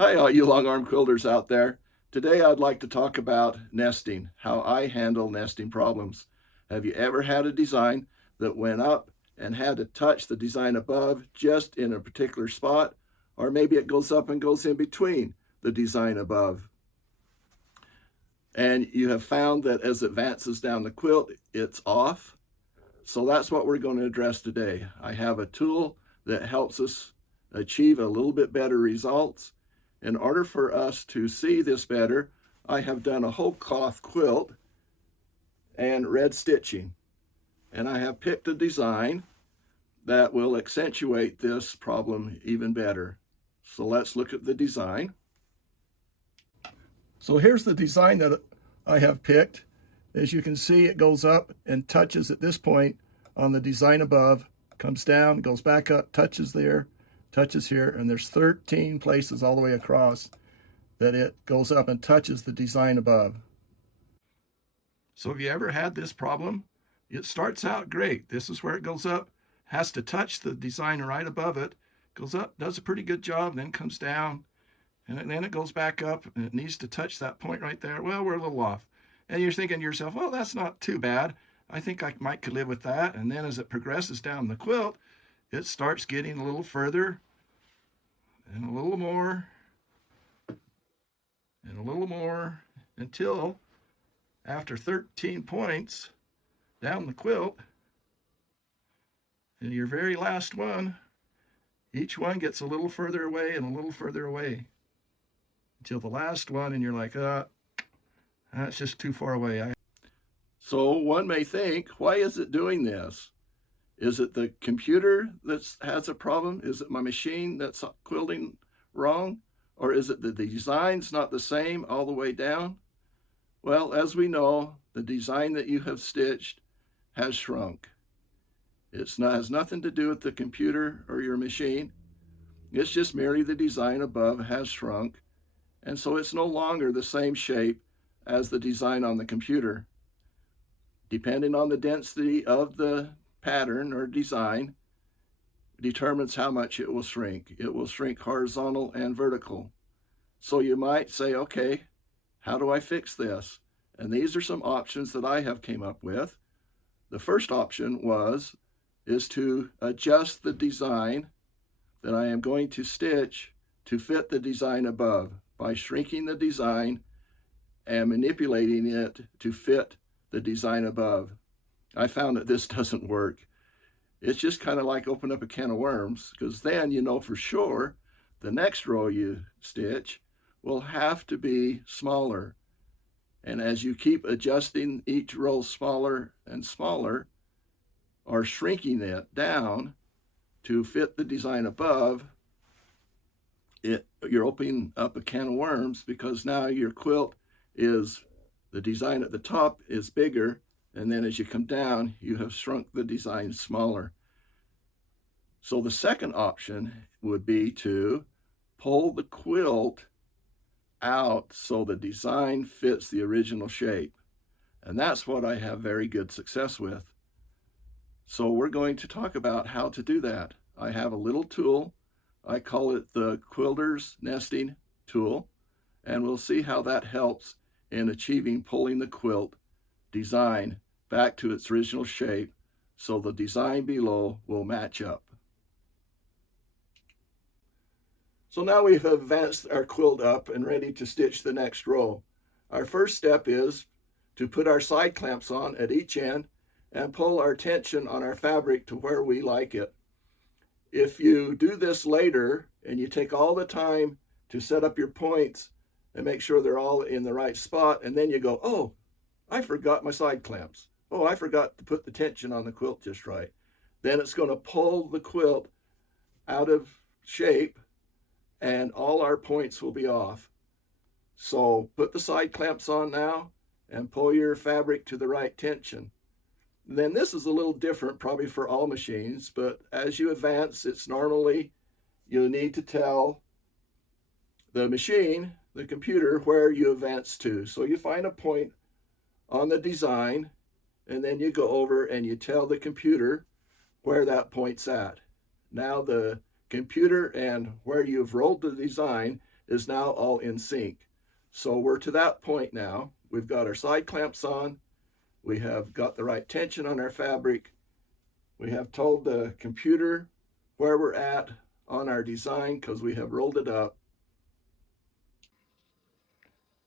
Hi, all you long arm quilters out there. Today I'd like to talk about nesting, how I handle nesting problems. Have you ever had a design that went up and had to touch the design above just in a particular spot? Or maybe it goes up and goes in between the design above. And you have found that as it advances down the quilt, it's off. So that's what we're going to address today. I have a tool that helps us achieve a little bit better results. In order for us to see this better, I have done a whole cloth quilt and red stitching. And I have picked a design that will accentuate this problem even better. So let's look at the design. So here's the design that I have picked. As you can see, it goes up and touches at this point on the design above, comes down, goes back up, touches there, touches here, and there's 13 places all the way across that it goes up and touches the design above. So have you ever had this problem? It starts out great. This is where it goes up, has to touch the design right above it, goes up, does a pretty good job, then comes down, and then it goes back up, and it needs to touch that point right there. Well, we're a little off. And you're thinking to yourself, well, that's not too bad. I think I could live with that. And then as it progresses down the quilt, it starts getting a little further and a little more and a little more until after 13 points down the quilt, and your very last one, each one gets a little further away and a little further away until the last one, and you're like, that's just too far away. So one may think, why is it doing this? Is it the computer that has a problem? Is it my machine that's quilting wrong? Or is it the design's not the same all the way down? Well, as we know, the design that you have stitched has shrunk. Has nothing to do with the computer or your machine. It's just merely the design above has shrunk. And so it's no longer the same shape as the design on the computer. Depending on the density of the pattern or design determines how much it will shrink. It will shrink horizontal and vertical. So you might say, okay, how do I fix this? And these are some options that I have came up with. The first option is to adjust the design that I am going to stitch to fit the design above by shrinking the design and manipulating it to fit the design above. I found that this doesn't work. It's just kind of like open up a can of worms, because then you know for sure the next row you stitch will have to be smaller. And as you keep adjusting each row smaller and smaller, or shrinking it down to fit the design above, you're opening up a can of worms, because now your quilt is, the design at the top is bigger, and then as you come down, you have shrunk the design smaller. So the second option would be to pull the quilt out so the design fits the original shape. And that's what I have very good success with. So we're going to talk about how to do that. I have a little tool. I call it the Quilters nesting tool, and we'll see how that helps in achieving pulling the quilt design back to its original shape so the design below will match up. So now we've advanced our quilt up and ready to stitch the next row. Our first step is to put our side clamps on at each end and pull our tension on our fabric to where we like it. If you do this later and you take all the time to set up your points and make sure they're all in the right spot, and then you go, oh, I forgot my side clamps. Oh, I forgot to put the tension on the quilt just right. Then it's going to pull the quilt out of shape and all our points will be off. So put the side clamps on now and pull your fabric to the right tension. Then this is a little different probably for all machines, but as you advance, it's normally you'll need to tell the machine, the computer, where you advance to. So you find a point on the design, and then you go over and you tell the computer where that point's at. Now the computer and where you've rolled the design is now all in sync. So we're to that point now. We've got our side clamps on. We have got the right tension on our fabric. We have told the computer where we're at on our design because we have rolled it up.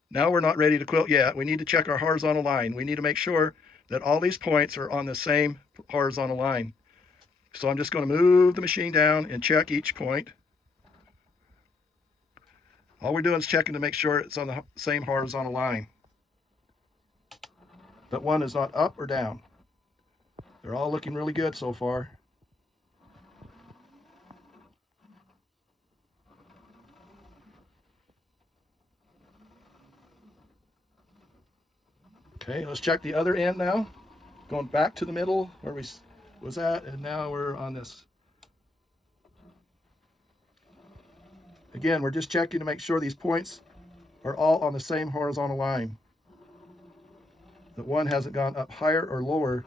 Now we're not ready to quilt yet. We need to check our horizontal line. We need to make sure that all these points are on the same horizontal line. So I'm just going to move the machine down and check each point. All we're doing is checking to make sure it's on the same horizontal line. That one is not up or down. They're all looking really good so far. Okay, let's check the other end now. Going back to the middle where we was at, and now we're on this. Again, we're just checking to make sure these points are all on the same horizontal line. That one hasn't gone up higher or lower.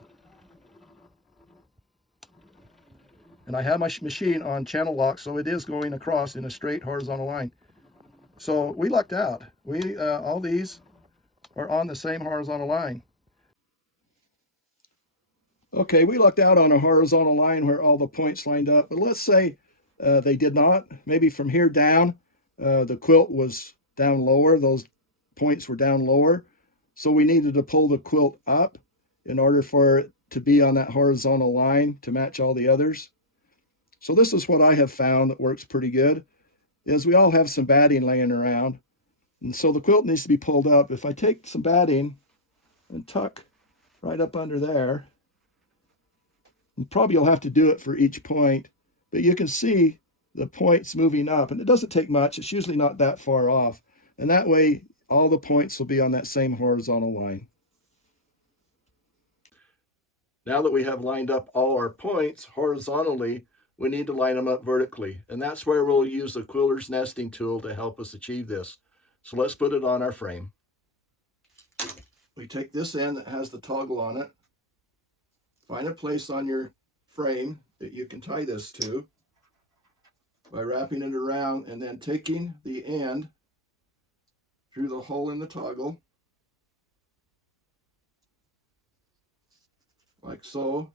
And I have my machine on channel lock, so it is going across in a straight horizontal line. So we lucked out. All these are on the same horizontal line. Okay, we lucked out on a horizontal line where all the points lined up, but let's say they did not. Maybe from here down, the quilt was down lower, those points were down lower, so we needed to pull the quilt up in order for it to be on that horizontal line to match all the others. So this is what I have found that works pretty good, is we all have some batting laying around, and so the quilt needs to be pulled up. If I take some batting and tuck right up under there, and probably you'll have to do it for each point, but you can see the points moving up, and it doesn't take much. It's usually not that far off, and that way all the points will be on that same horizontal line. Now that we have lined up all our points horizontally, we need to line them up vertically, and that's where we'll use the quilter's nesting tool to help us achieve this. So let's put it on our frame. We take this end that has the toggle on it, find a place on your frame that you can tie this to by wrapping it around and then taking the end through the hole in the toggle, like so,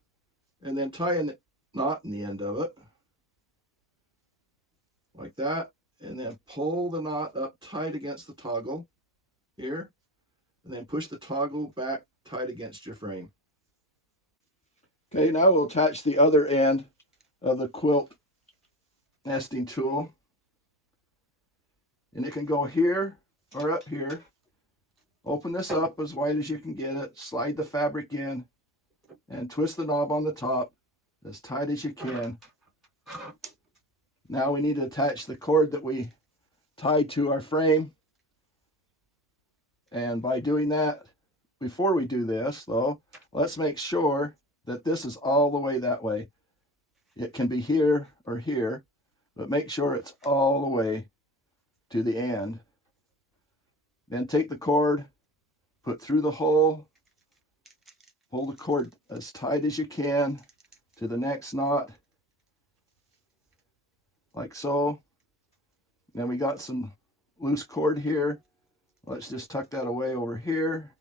and then tying a knot in the end of it, like that, and then pull the knot up tight against the toggle here, and then push the toggle back tight against your frame. Okay, now we'll attach the other end of the quilt nesting tool, and it can go here or up here. Open this up as wide as you can get it, slide the fabric in, and twist the knob on the top as tight as you can. Now we need to attach the cord that we tied to our frame, and by doing that, before we do this though, let's make sure that this is all the way that way. It can be here or here, but make sure it's all the way to the end. Then take the cord, put through the hole, pull the cord as tight as you can to the next knot, like so. Then we got some loose cord here. Let's just tuck that away over here,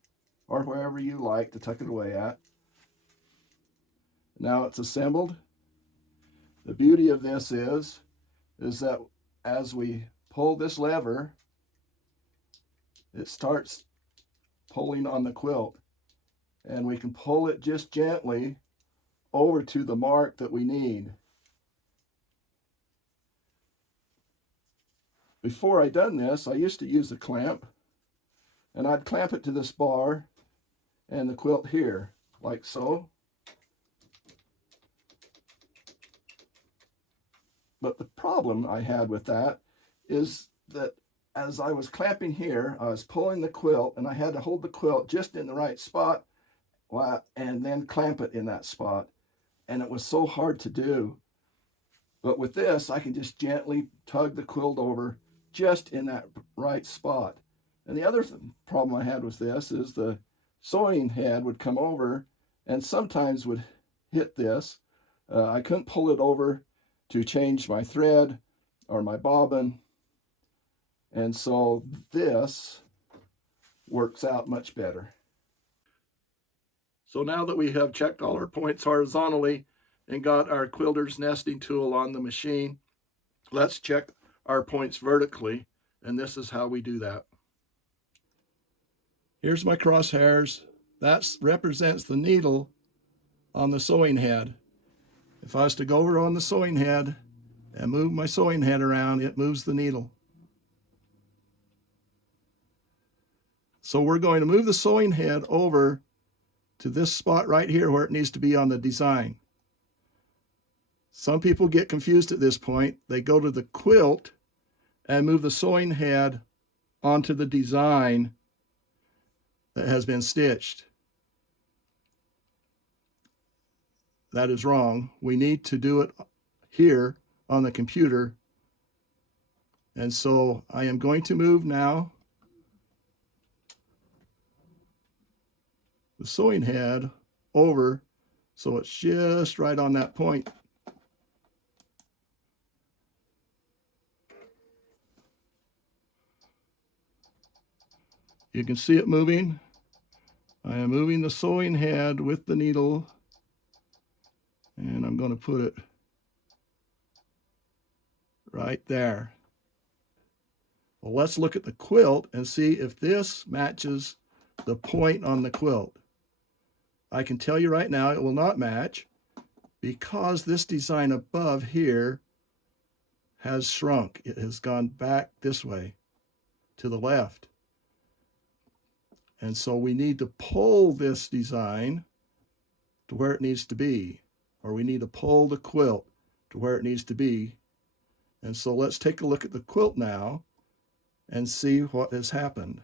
or wherever you like to tuck it away at. Now it's assembled. The beauty of this is that as we pull this lever, it starts pulling on the quilt, and we can pull it just gently over to the mark that we need. Before I done this, I used to use a clamp, and I'd clamp it to this bar and the quilt here, like so. But the problem I had with that is that as I was clamping here, I was pulling the quilt, and I had to hold the quilt just in the right spot and then clamp it in that spot. And it was so hard to do. But with this, I can just gently tug the quilt over just in that right spot. And the other problem I had with this is the sewing head would come over and sometimes would hit this. I couldn't pull it over to change my thread or my bobbin. And so this works out much better. So now that we have checked all our points horizontally and got our quilter's nesting tool on the machine, let's check our points vertically, and this is how we do that. Here's my crosshairs. That represents the needle on the sewing head. If I was to go over on the sewing head and move my sewing head around, it moves the needle. So we're going to move the sewing head over to this spot right here where it needs to be on the design. Some people get confused at this point. They go to the quilt and move the sewing head onto the design that has been stitched. That is wrong. We need to do it here on the computer. And so I am going to move now the sewing head over so it's just right on that point. You can see it moving. I am moving the sewing head with the needle, and I'm going to put it right there. Well, let's look at the quilt and see if this matches the point on the quilt. I can tell you right now it will not match because this design above here has shrunk. It has gone back this way to the left. And so we need to pull this design to where it needs to be, or we need to pull the quilt to where it needs to be. And so let's take a look at the quilt now and see what has happened.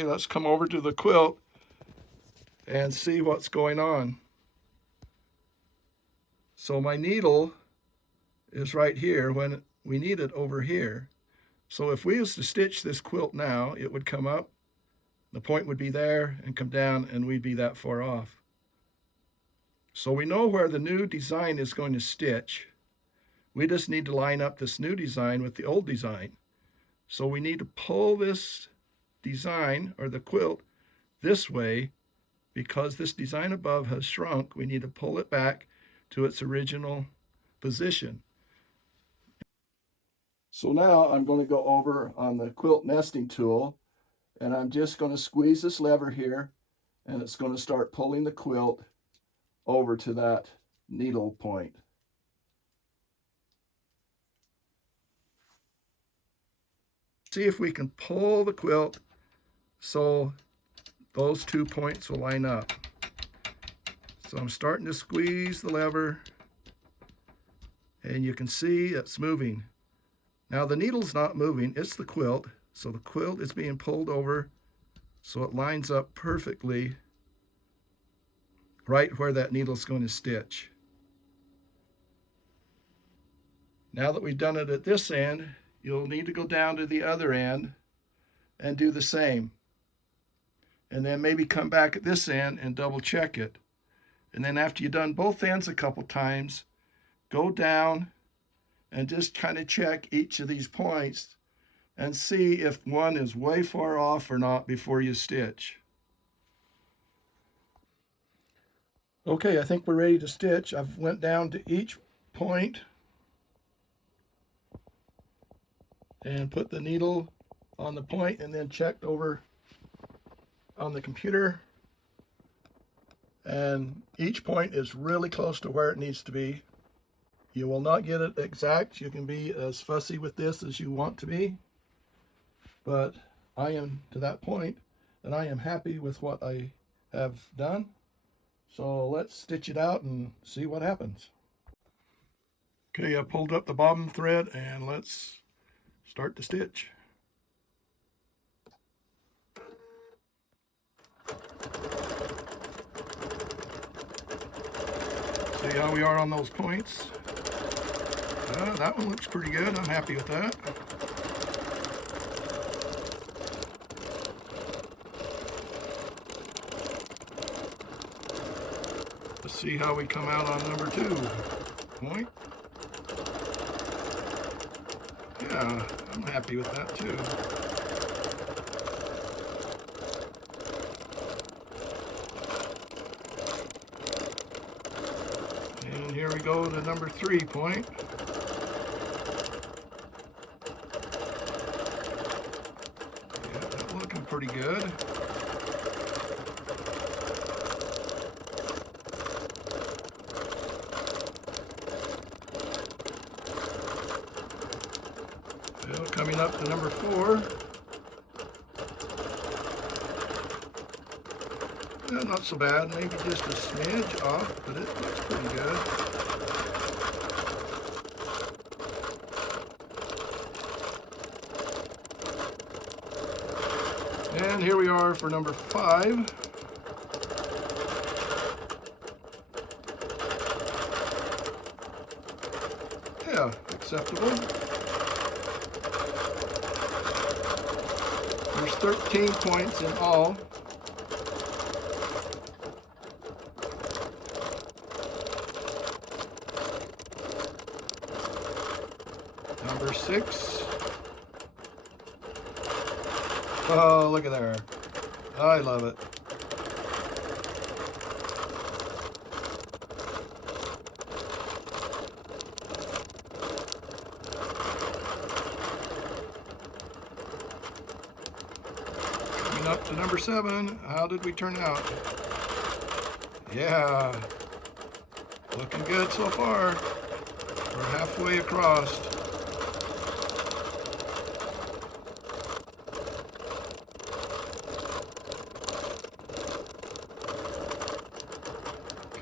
Okay, let's come over to the quilt and see what's going on. So my needle is right here when we need it over here. So if we was to stitch this quilt now, it would come up, the point would be there and come down, and we'd be that far off. So we know where the new design is going to stitch. We just need to line up this new design with the old design. So we need to pull this design, or the quilt, this way, because this design above has shrunk. We need to pull it back to its original position. So now I'm going to go over on the quilt nesting tool, and I'm just going to squeeze this lever here, and it's going to start pulling the quilt over to that needle point. See if we can pull the quilt so those 2 points will line up. So I'm starting to squeeze the lever, and you can see it's moving. Now the needle's not moving, it's the quilt. So the quilt is being pulled over so it lines up perfectly right where that needle's going to stitch. Now that we've done it at this end, you'll need to go down to the other end and do the same. And then maybe come back at this end and double check it. And then after you've done both ends a couple times, go down and just kind of check each of these points and see if one is way far off or not before you stitch. Okay, I think we're ready to stitch. I've went down to each point and put the needle on the point and then checked over on the computer. And each point is really close to where it needs to be. You will not get it exact. You can be as fussy with this as you want to be. But I am to that point, and I am happy with what I have done. So let's stitch it out and see what happens. Okay, I pulled up the bobbin thread, and let's start the stitch. See how we are on those points? That one looks pretty good. I'm happy with that. Let's see how we come out on number 2 point. Yeah, I'm happy with that too. And here we go to number 3 point. Yeah, that's looking pretty good. Well, coming up to number 4. Yeah, not so bad, maybe just a smidge off, but it looks pretty good. And here we are for number 5. Yeah, acceptable. There's 13 points in all. Number 6. Oh, look at there. I love it. Coming up to number 7. How did we turn out? Yeah. Looking good so far. We're halfway across.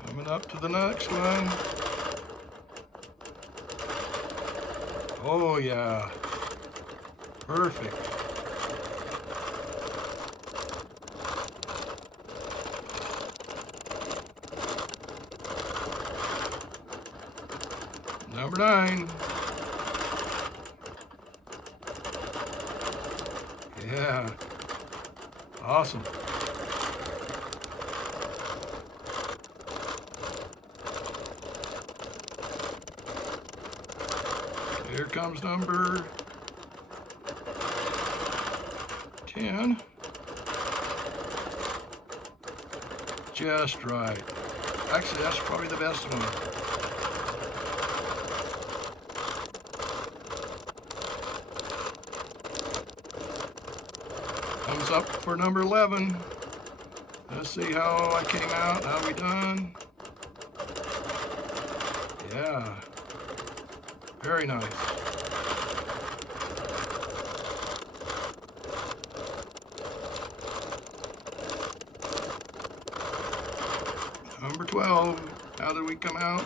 Coming up to the next one. Oh yeah. Perfect. Number 9. Yeah. Awesome. Here comes number 10. Just right. Actually, that's probably the best one. Comes up for number 11. Let's see how I came out. How we done? Yeah. Very nice. Number 12. How did we come out?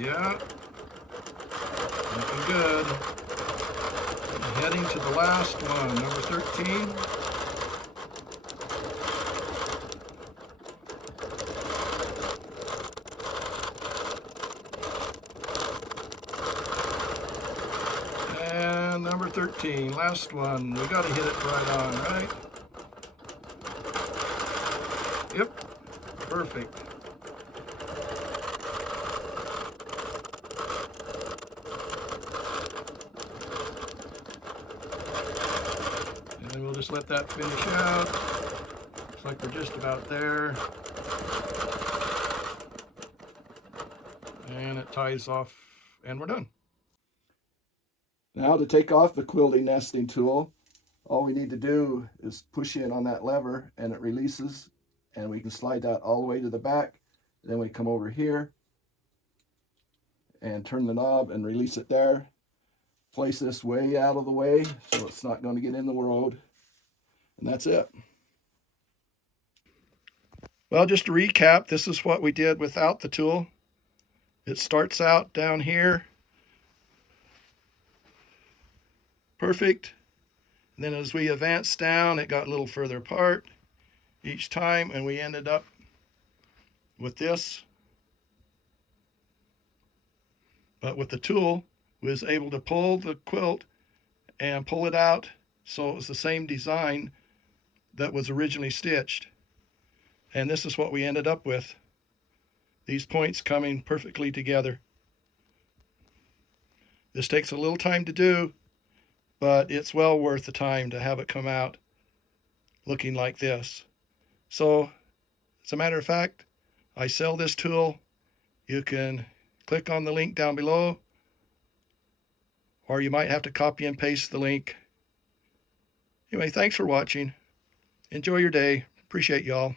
Yeah. Looking good. Heading to the last one, number 13. And number 13, last one. We got to hit it right on, right? Yep, perfect. And we'll just let that finish out. Looks like we're just about there. And it ties off, and we're done. Now to take off the quilting nesting tool, all we need to do is push in on that lever and it releases, and we can slide that all the way to the back. Then we come over here and turn the knob and release it there. Place this way out of the way so it's not going to get in the road. And that's it. Well, just to recap, this is what we did without the tool. It starts out down here. Perfect. And then as we advanced down, it got a little further apart each time, and we ended up with this. But with the tool, we was able to pull the quilt and pull it out so it was the same design that was originally stitched. And this is what we ended up with. These points coming perfectly together. This takes a little time to do, but it's well worth the time to have it come out looking like this. So, as a matter of fact, I sell this tool. You can click on the link down below, or you might have to copy and paste the link. Anyway, thanks for watching. Enjoy your day. Appreciate y'all.